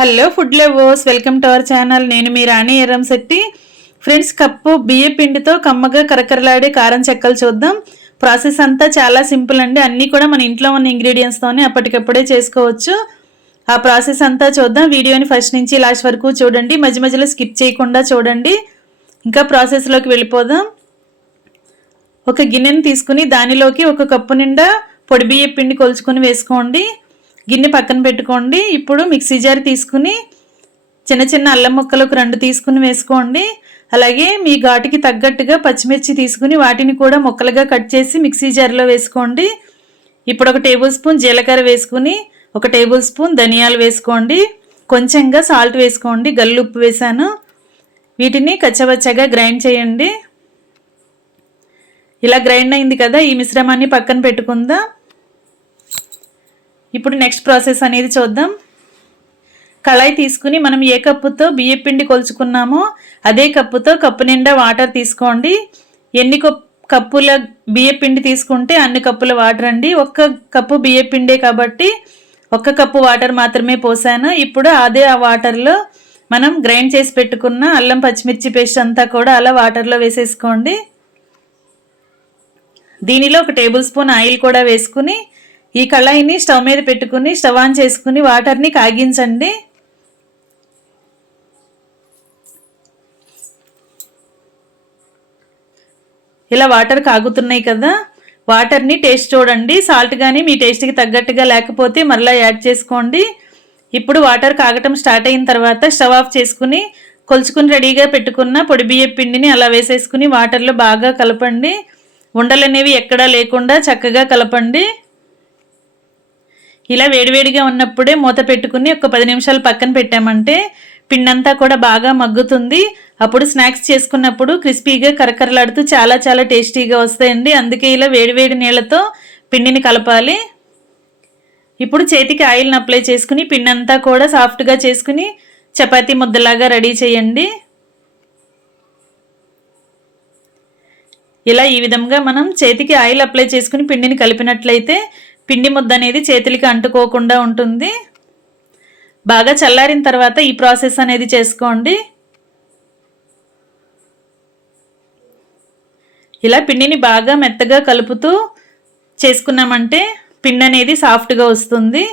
Hello food lovers, welcome to our channel. నేను మీ రాణి Erramsetti. Friends, cup బియ్య పిండితో కమ్మగా కరకరలాడే కారం చెక్కలు చూద్దాం. ప్రాసెస్ అంతా చాలా సింపుల్ అండి. అన్నీ కూడా మన ఇంట్లో ఉన్న ఇంగ్రీడియంట్స్తోనే అప్పటికప్పుడే చేసుకోవచ్చు. ఆ ప్రాసెస్ అంతా చూద్దాం. వీడియోని ఫస్ట్ నుంచి లాస్ట్ వరకు చూడండి, మధ్య మధ్యలో స్కిప్ చేయకుండా చూడండి. ఇంకా ప్రాసెస్లోకి వెళ్ళిపోదాం. ఒక గిన్నెని తీసుకుని దానిలోకి ఒక కప్పు నిండా పొడి బియ్య పిండి కొలుచుకొని వేసుకోండి. గిన్నె పక్కన పెట్టుకోండి. ఇప్పుడు మిక్సీ జార్ తీసుకుని చిన్న చిన్న అల్లం ముక్కలకు 2 తీసుకుని వేసుకోండి. అలాగే మీ ఘాటుకి తగ్గట్టుగా పచ్చిమిర్చి తీసుకుని వాటిని కూడా ముక్కలుగా కట్ చేసి మిక్సీ జార్లో వేసుకోండి. ఇప్పుడు 1 టేబుల్ స్పూన్ జీలకర్ర వేసుకుని 1 టేబుల్ స్పూన్ ధనియాలు వేసుకోండి. కొంచెంగా సాల్ట్ వేసుకోండి, గల్లుప్పు వేసాను. వీటిని కచ్చబచ్చగా గ్రైండ్ చేయండి. ఇలా గ్రైండ్ అయింది కదా, ఈ మిశ్రమాన్ని పక్కన పెట్టుకుందాం. ఇప్పుడు నెక్స్ట్ ప్రాసెస్ అనేది చూద్దాం. కళాయి తీసుకుని మనం ఏ కప్పుతో బియ్య పిండి కొలుచుకున్నామో అదే కప్పుతో కప్పు నిండా వాటర్ తీసుకోండి. ఎన్ని కప్పుల బియ్య పిండి తీసుకుంటే అన్ని కప్పుల వాటర్ అండి. 1 కప్పు బియ్య పిండే కాబట్టి 1 కప్పు వాటర్ మాత్రమే పోసాను. ఇప్పుడు అదే ఆ వాటర్లో మనం గ్రైండ్ చేసి పెట్టుకున్న అల్లం పచ్చిమిర్చి పేస్ట్ అంతా కూడా అలా వాటర్లో వేసేసుకోండి. దీనిలో 1 టేబుల్ స్పూన్ ఆయిల్ కూడా వేసుకుని ఈ కళాయిని స్టవ్ మీద పెట్టుకుని స్టవ్ ఆన్ చేసుకుని వాటర్ని కాగించండి. ఇలా వాటర్ కాగుతున్నాయి కదా, వాటర్ని టేస్ట్ చూడండి. సాల్ట్ కానీ మీ టేస్ట్కి తగ్గట్టుగా లేకపోతే మరలా యాడ్ చేసుకోండి. ఇప్పుడు వాటర్ కాగటం స్టార్ట్ అయిన తర్వాత స్టవ్ ఆఫ్ చేసుకుని కొలుచుకుని రెడీగా పెట్టుకున్న పొడి బియ్య పిండిని అలా వేసేసుకుని వాటర్లో బాగా కలపండి. ఉండలు అనేవి ఎక్కడా లేకుండా చక్కగా కలపండి. ఇలా వేడివేడిగా ఉన్నప్పుడే మూత పెట్టుకుని ఒక 10 నిమిషాలు పక్కన పెట్టామంటే పిండంతా కూడా బాగా మగ్గుతుంది. అప్పుడు స్నాక్స్ చేసుకున్నప్పుడు క్రిస్పీగా కరకరలాడుతూ చాలా చాలా టేస్టీగా వస్తాయండి. అందుకే ఇలా వేడివేడి నీళ్ళతో పిండిని కలపాలి. ఇప్పుడు చేతికి ఆయిల్ని అప్లై చేసుకుని పిండంతా కూడా సాఫ్ట్గా చేసుకుని చపాతీ ముద్దలాగా రెడీ చేయండి. ఇలా ఈ విధంగా మనం చేతికి ఆయిల్ అప్లై చేసుకుని పిండిని కలిపినట్లయితే పిండి ముద్ద అనేది చేతులకి అంటుకోకుండా ఉంటుంది. బాగా చల్లారిన తర్వాత ఈ ప్రాసెస్ అనేది చేసుకోండి. ఇలా పిండిని బాగా మెత్తగా కలుపుతూ చేసుకున్నామంటే పిండి అనేది సాఫ్ట్గా వస్తుంది.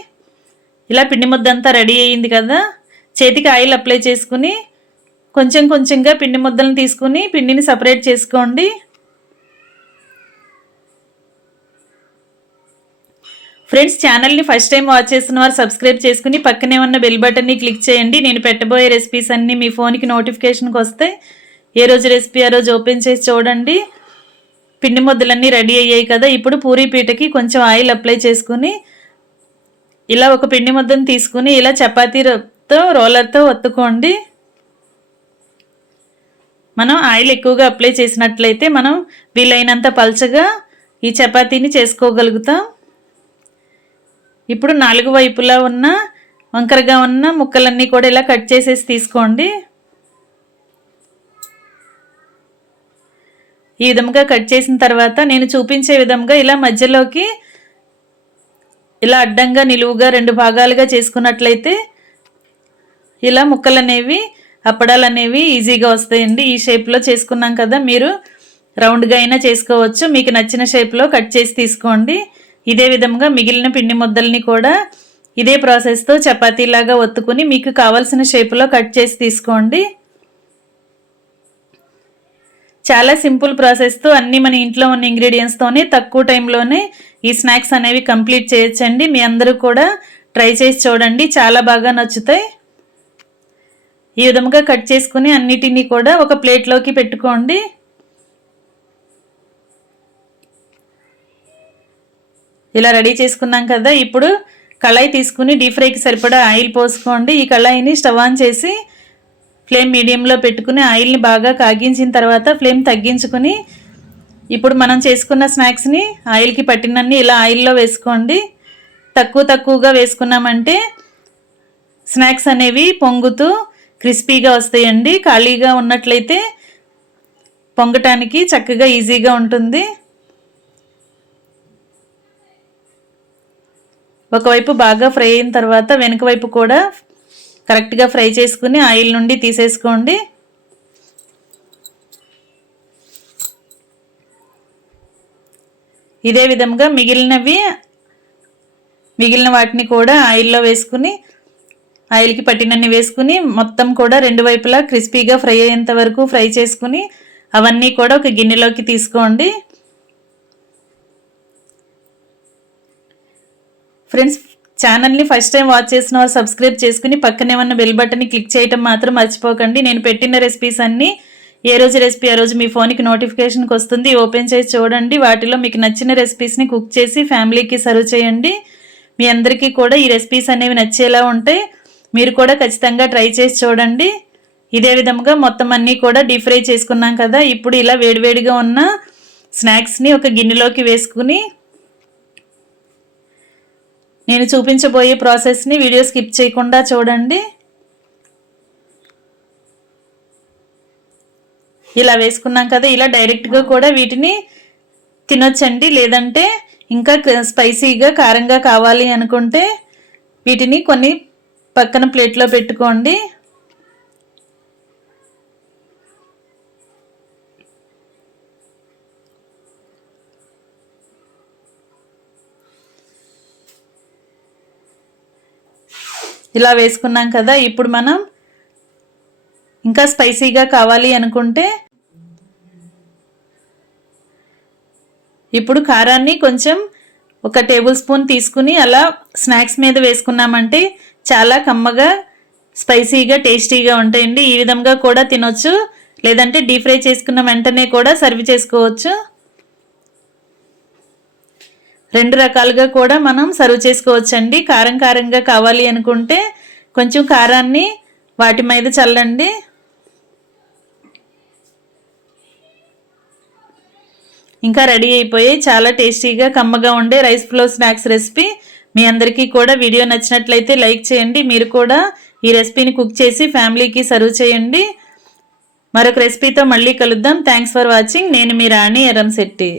ఇలా పిండి ముద్ద అంతా రెడీ అయ్యింది కదా, చేతికి ఆయిల్ అప్లై చేసుకుని కొంచెం కొంచెంగా పిండి ముద్దలను తీసుకుని పిండిని సపరేట్ చేసుకోండి. ఫ్రెండ్స్, ఛానల్ని ఫస్ట్ టైం వాచ్ చేస్తున్న వారు సబ్స్క్రైబ్ చేసుకుని పక్కనే ఉన్న బెల్ బటన్ని క్లిక్ చేయండి. నేను పెట్టబోయే రెసిపీస్ అన్నీ మీ ఫోన్కి నోటిఫికేషన్కి వస్తాయి. ఏ రోజు రెసిపీ ఆ రోజు ఓపెన్ చేసి చూడండి. పిండి ముద్దలన్నీ రెడీ అయ్యాయి కదా, ఇప్పుడు పూరీ పీటకి కొంచెం ఆయిల్ అప్లై చేసుకుని ఇలా ఒక పిండి ముద్దను తీసుకుని ఇలా చపాతీతో రోలర్తో ఒత్తుకోండి. మనం ఆయిల్ ఎక్కువగా అప్లై చేసినట్లయితే మనం వీలైనంత పల్చగా ఈ చపాతీని చేసుకోగలుగుతాం. ఇప్పుడు 4 వైపులా ఉన్న వంకరగా ఉన్న ముక్కలన్నీ కూడా ఇలా కట్ చేసేసి తీసుకోండి. ఈ విధంగా కట్ చేసిన తర్వాత నేను చూపించే విధంగా ఇలా మధ్యలోకి ఇలా అడ్డంగా నిలువుగా 2 భాగాలుగా చేసుకున్నట్లయితే ఇలా ముక్కలు అనేవి అప్పడాలు అనేవి ఈజీగా వస్తాయండి. ఈ షేప్లో చేసుకున్నాం కదా, మీరు రౌండ్గా అయినా చేసుకోవచ్చు. మీకు నచ్చిన షేప్లో కట్ చేసి తీసుకోండి. ఇదే విధంగా మిగిలిన పిండి ముద్దల్ని కూడా ఇదే ప్రాసెస్తో చపాతీలాగా ఒత్తుకుని మీకు కావాల్సిన షేపులో కట్ చేసి తీసుకోండి. చాలా సింపుల్ ప్రాసెస్తో అన్నీ మన ఇంట్లో ఉన్న ఇంగ్రీడియంట్స్తోనే తక్కువ టైంలోనే ఈ స్నాక్స్ అనేవి కంప్లీట్ చేయొచ్చండి. మీ అందరూ కూడా ట్రై చేసి చూడండి, చాలా బాగా నచ్చుతాయి. ఈ విధంగా కట్ చేసుకుని అన్నిటినీ కూడా ఒక ప్లేట్లోకి పెట్టుకోండి. ఇలా రెడీ చేసుకున్నాం కదా, ఇప్పుడు కళాయి తీసుకుని డీప్ ఫ్రైకి సరిపడా ఆయిల్ పోసుకోండి. ఈ కళాయిని స్టవ్ ఆన్ చేసి ఫ్లేమ్ మీడియంలో పెట్టుకుని ఆయిల్ని బాగా కాగించిన తర్వాత ఫ్లేమ్ తగ్గించుకుని ఇప్పుడు మనం చేసుకున్న స్నాక్స్ని ఆయిల్కి పట్టినన్ని ఇలా ఆయిల్లో వేసుకోండి. తక్కువగా వేసుకున్నామంటే స్నాక్స్ అనేవి పొంగుతూ క్రిస్పీగా వస్తాయండి. ఖాళీగా ఉన్నట్లయితే పొంగటానికి చక్కగా ఈజీగా ఉంటుంది. ఒకవైపు బాగా ఫ్రై అయిన తర్వాత వెనుక వైపు కూడా కరెక్ట్గా ఫ్రై చేసుకుని ఆయిల్ నుండి తీసేసుకోండి. ఇదే విధంగా మిగిలిన వాటిని కూడా ఆయిల్లో వేసుకుని ఆయిల్కి పట్టినన్ని వేసుకుని మొత్తం కూడా రెండు వైపులా క్రిస్పీగా ఫ్రై అయ్యేంత వరకు ఫ్రై చేసుకుని అవన్నీ కూడా ఒక గిన్నెలోకి తీసుకోండి. ఫ్రెండ్స్, ఛానల్ని ఫస్ట్ టైం వాచ్ చేసిన వారు సబ్స్క్రైబ్ చేసుకుని పక్కనే ఉన్న బెల్ బటన్ని క్లిక్ చేయడం మాత్రం మర్చిపోకండి. నేను పెట్టిన రెసిపీస్ అన్నీ ఏ రోజు రెసిపీ ఆ రోజు మీ ఫోన్కి నోటిఫికేషన్కి వస్తుంది. ఓపెన్ చేసి చూడండి. వాటిలో మీకు నచ్చిన రెసిపీస్ని కుక్ చేసి ఫ్యామిలీకి సర్వ్ చేయండి. మీ అందరికీ కూడా ఈ రెసిపీస్ అనేవి నచ్చేలా ఉంటాయి. మీరు కూడా ఖచ్చితంగా ట్రై చేసి చూడండి. ఇదే విధంగా మొత్తం అన్నీ కూడా డీప్ ఫ్రై చేసుకున్నాం కదా. ఇప్పుడు ఇలా వేడివేడిగా ఉన్న స్నాక్స్ని ఒక గిన్నెలోకి వేసుకుని నేను చూపించబోయే ప్రాసెస్ని వీడియో స్కిప్ చేయకుండా చూడండి. ఇలా వేసుకున్నాం కదా, ఇలా డైరెక్ట్గా కూడా వీటిని తినొచ్చండి. లేదంటే ఇంకా స్పైసీగా కారంగా కావాలి అనుకుంటే వీటిని కొన్ని పక్కన ప్లేట్లో పెట్టుకోండి. ఇలా వేసుకున్నాం కదా. ఇప్పుడు మనం ఇంకా స్పైసీగా కావాలి అనుకుంటే ఇప్పుడు కారాన్ని కొంచెం 1 టేబుల్ స్పూన్ తీసుకుని అలా స్నాక్స్ మీద వేసుకున్నామంటే చాలా కమ్మగా స్పైసీగా టేస్టీగా ఉంటాయండి. ఈ విధంగా కూడా తినొచ్చు, లేదంటే డీప్ ఫ్రై చేసుకున్న వెంటనే కూడా సర్వ్ చేసుకోవచ్చు. 2 రకాలుగా కూడా మనం సర్వ్ చేసుకోవచ్చండి. కారంగా కావాలి అనుకుంటే కొంచెం కారాన్ని వాటి మీద చల్లండి. ఇంకా రెడీ అయిపోయి చాలా టేస్టీగా కమ్మగా ఉండే రైస్ ఫ్లోర్ స్నాక్స్ రెసిపీ. మీ అందరికీ కూడా వీడియో నచ్చినట్లయితే లైక్ చేయండి. మీరు కూడా ఈ రెసిపీని కుక్ చేసి ఫ్యామిలీకి సర్వ్ చేయండి. మరొక రెసిపీతో మళ్ళీ కలుద్దాం. Thanks for watching. నేను మీ రాణి ఎర్రంశెట్టి.